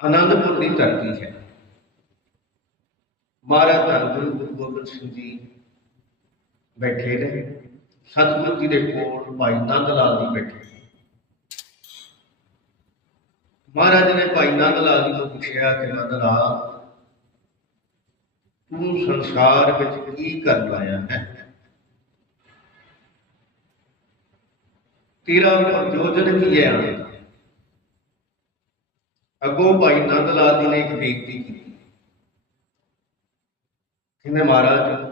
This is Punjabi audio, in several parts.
ਆਨੰਦਪੁਰ ਦੀ ਧਰਤੀ ਹੈ। ਮਹਾਰਾਜ ਧੰਨ ਗੁਰੂ ਗੁਰੂ ਗੋਬਿੰਦ ਸਿੰਘ ਜੀ ਬੈਠੇ ਨੇ। ਸਤਿਗੁਰੂ ਜੀ ਦੇ ਕੋਲ ਭਾਈ ਨੰਦ ਲਾਲ ਜੀ ਬੈਠੇ ਮਹਾਰਾਜ ਨੇ ਭਾਈ ਨੰਦ ਲਾਲ ਜੀ ਤੋਂ ਪੁੱਛਿਆ ਕਿ ਨੰਦ ਲਾਲ ਤੂੰ ਸੰਸਾਰ ਵਿੱਚ ਕੀ ਕਰਨ ਆਇਆ ਹੈ? ਤੇਰਾ ਪ੍ਰਯੋਜਨ ਕੀ ਹੈ ਅੱਗੋਂ ਭਾਈ ਨੰਦ ਲਾਲ ਜੀ ਨੇ ਇੱਕ ਬੇਨਤੀ ਕੀਤੀ। ਕਹਿੰਦੇ ਮਹਾਰਾਜ,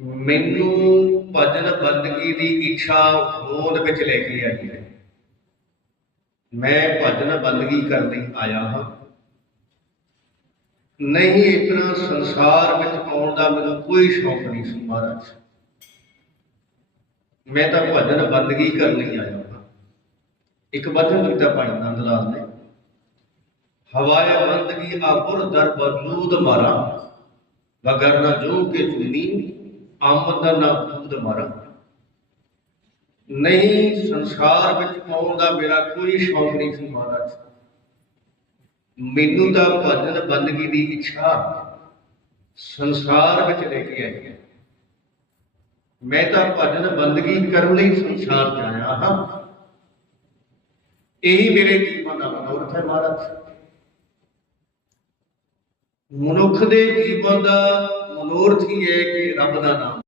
ਮੈਨੂੰ ਭਜਨ ਬੰਦਗੀ ਦੀ ਇੱਛਾ ਹੋਂਦ ਵਿੱਚ ਲੈ ਕੇ ਆਈ ਹੈ। ਮੈਂ ਭਜਨ ਬੰਦਗੀ ਕਰਨ ਲਈ ਆਇਆ ਹਾਂ। ਨਹੀਂ, ਇਤਨਾ ਸੰਸਾਰ ਵਿੱਚ ਪਾਉਣ ਦਾ ਮੈਨੂੰ ਕੋਈ ਸ਼ੌਕ ਨਹੀਂ ਸੀ ਮਹਾਰਾਜ। ਮੈਂ ਤਾਂ ਭਜਨ ਬੰਦਗੀ ਕਰਨ ਲਈ ਆਇਆ ਇੱਕ ਵਚਨ ਦਿੱਤਾ ਭਾਈ ਨੰਦ ਲਾਲ ਨੇ ਹਵਾਏ ਬੰਦਗੀ ਆਪੁਰ ਦਰ ਬਜੂਦ ਮਾਰਾ। ਮਗਰ ਨਾ ਜੋ ਕੇ ਚੁਨੀ ਆਮਦ ਨਾ ਬੂਦ ਮਾਰਾ। ਨਹੀਂ ਸੰਸਾਰ ਵਿੱਚ ਆਉਣ ਦਾ ਮੇਰਾ ਕੋਈ ਸ਼ੌਕ ਨਹੀਂ ਸੀ ਮਹਾਰਾਜ। ਮੈਨੂੰ ਤਾਂ ਭਜਨ ਬੰਦਗੀ ਦੀ ਇੱਛਾ ਸੰਸਾਰ ਵਿੱਚ ਲੈ ਕੇ ਆਈ ਹੈ। ਮੈਂ ਤਾਂ ਭਜਨ ਬੰਦਗੀ ਕਰਨ ਲਈ ਸੰਸਾਰ 'ਚ ਆਇਆ ਹਾਂ। ਇਹੀ ਮੇਰੇ ਜੀਵਨ ਦਾ ਮਨੋਰਥ ਹੈ ਮਹਾਰਾਜ। ਮਨੁੱਖ ਦੇ ਜੀਵਨ ਦਾ ਮਨੋਰਥ ਹੀ ਹੈ ਕਿ ਰੱਬ ਦਾ ਨਾਮ